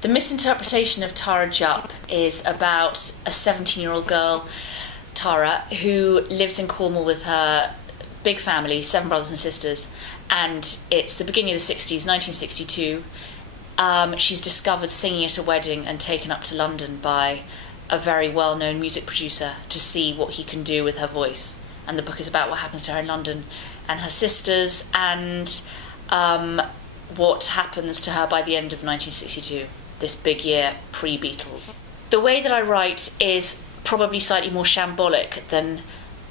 The Misinterpretation of Tara Jupp is about a 17-year-old girl, Tara, who lives in Cornwall with her big family, 7 brothers and sisters, and it's the beginning of the 60s, 1962. She's discovered singing at a wedding and taken up to London by a very well-known music producer to see what he can do with her voice. And the book is about what happens to her in London and her sisters and what happens to her by the end of 1962, this big year pre-Beatles. The way that I write is probably slightly more shambolic than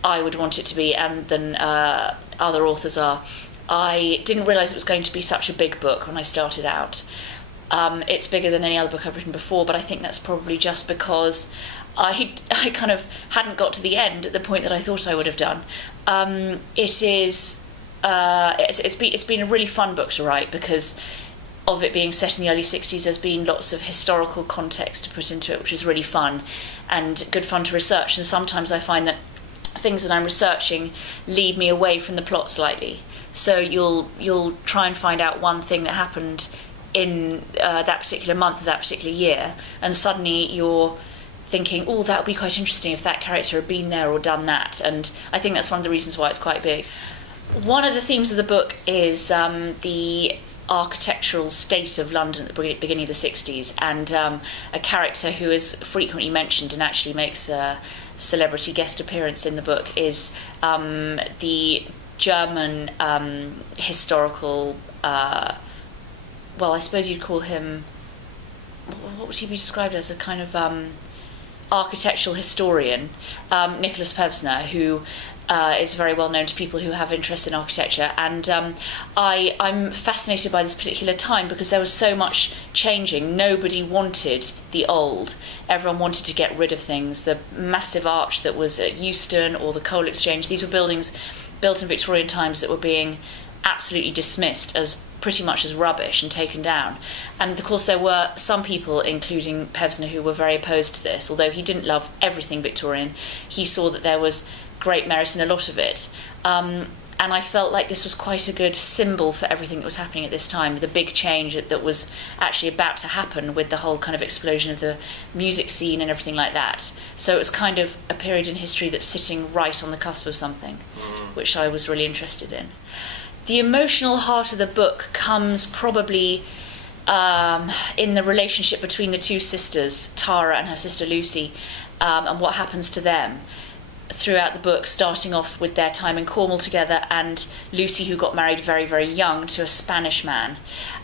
I would want it to be and than other authors are. I didn't realise it was going to be such a big book when I started out. It's bigger than any other book I've written before, but I think that's probably just because I kind of hadn't got to the end at the point that I thought I would have done. It's been a really fun book to write because of it being set in the early 60s. There's been lots of historical context to put into it, which is really fun and good fun to research. And sometimes I find that things that I'm researching lead me away from the plot slightly. So you'll try and find out one thing that happened in that particular month of that particular year, and suddenly you're thinking, oh, that would be quite interesting if that character had been there or done that. And I think that's one of the reasons why it's quite big. One of the themes of the book is the architectural state of London at the beginning of the 60s, and a character who is frequently mentioned and actually makes a celebrity guest appearance in the book is the German historical, well, I suppose you'd call him, what would he be described as, a kind of architectural historian, Nicholas Pevsner, who is very well known to people who have interest in architecture. And I'm fascinated by this particular time because there was so much changing. Nobody wanted the old. Everyone wanted to get rid of things. The massive arch that was at Euston or the Coal Exchange, these were buildings built in Victorian times that were being absolutely dismissed as pretty much as rubbish and taken down. And of course there were some people, including Pevsner, who were very opposed to this. Although he didn't love everything Victorian, he saw that there was great merit in a lot of it. And I felt like this was quite a good symbol for everything that was happening at this time, the big change that was actually about to happen with the whole kind of explosion of the music scene and everything like that. So it was kind of a period in history that's sitting right on the cusp of something, which I was really interested in. The emotional heart of the book comes probably in the relationship between the two sisters, Tara and her sister Lucy, and what happens to them throughout the book, starting off with their time in Cornwall together, and Lucy, who got married very, very young to a Spanish man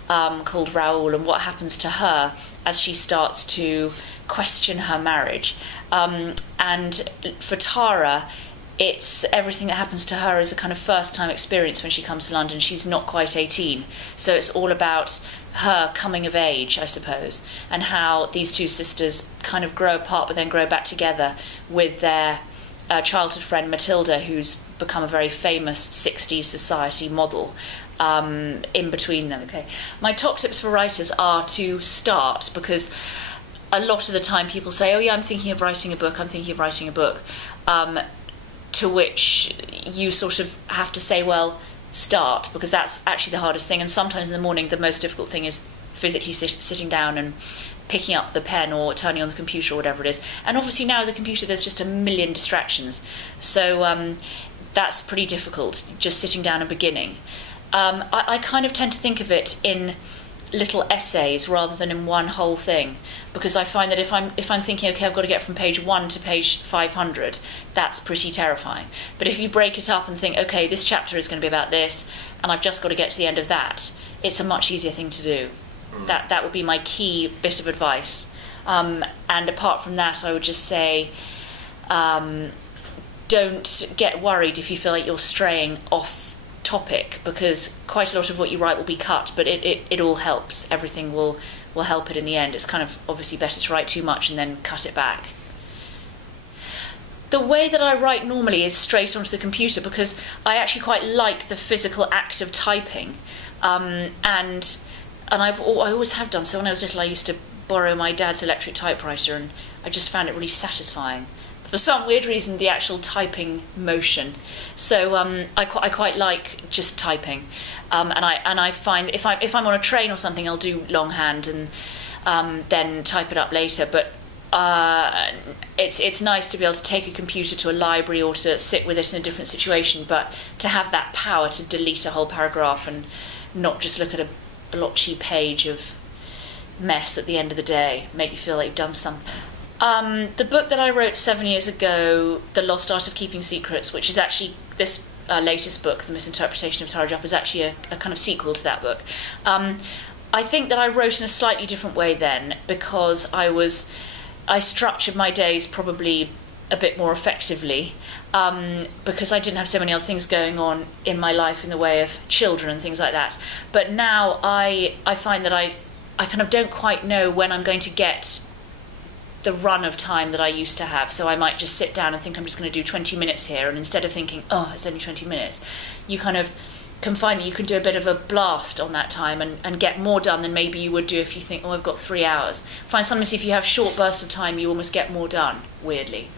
called Raoul, and what happens to her as she starts to question her marriage. And for Tara, it's everything that happens to her is a kind of first-time experience when she comes to London. She's not quite 18, so it's all about her coming of age, I suppose, and how these two sisters kind of grow apart but then grow back together with their childhood friend Matilda, who's become a very famous 60s society model in between them. Okay, my top tips for writers are to start, because a lot of the time people say, oh yeah, I'm thinking of writing a book, to which you sort of have to say, well, start, because that's actually the hardest thing. And sometimes in the morning the most difficult thing is physically sitting down and picking up the pen or turning on the computer or whatever it is. And obviously now the computer, there's just a million distractions, so that's pretty difficult, just sitting down and beginning. I kind of tend to think of it in little essays rather than in one whole thing, because I find that if I'm thinking, okay, I've got to get from page 1 to page 500, that's pretty terrifying. But if you break it up and think, okay, this chapter is going to be about this, and I've just got to get to the end of that, it's a much easier thing to do. That would be my key bit of advice. And apart from that, I would just say, don't get worried if you feel like you're straying off topic, because quite a lot of what you write will be cut, but it all helps. Everything will help it in the end. It's kind of obviously better to write too much and then cut it back. The way that I write normally is straight onto the computer, because I actually quite like the physical act of typing, and I always have done. So when I was little, I used to borrow my dad's electric typewriter, and I just found it really satisfying. For some weird reason, the actual typing motion. So I quite like just typing, and I find if I'm on a train or something, I'll do longhand, and then type it up later. But it's nice to be able to take a computer to a library or to sit with it in a different situation, but to have that power to delete a whole paragraph and not just look at a blotchy page of mess at the end of the day, make you feel like you've done something. The book that I wrote 7 years ago, The Lost Art of Keeping Secrets, which is actually this latest book, The Misinterpretation of Tara Jupp, is actually a kind of sequel to that book. I think that I wrote in a slightly different way then, because I structured my days probably a bit more effectively, because I didn't have so many other things going on in my life in the way of children and things like that. But now I find that I kind of don't quite know when I'm going to get the run of time that I used to have. So I might just sit down and think I'm just going to do 20 minutes here, and instead of thinking, oh, it's only 20 minutes, you kind of can find that you can do a bit of a blast on that time and get more done than maybe you would do if you think, oh, I've got 3 hours. I find sometimes if you have short bursts of time, you almost get more done, weirdly.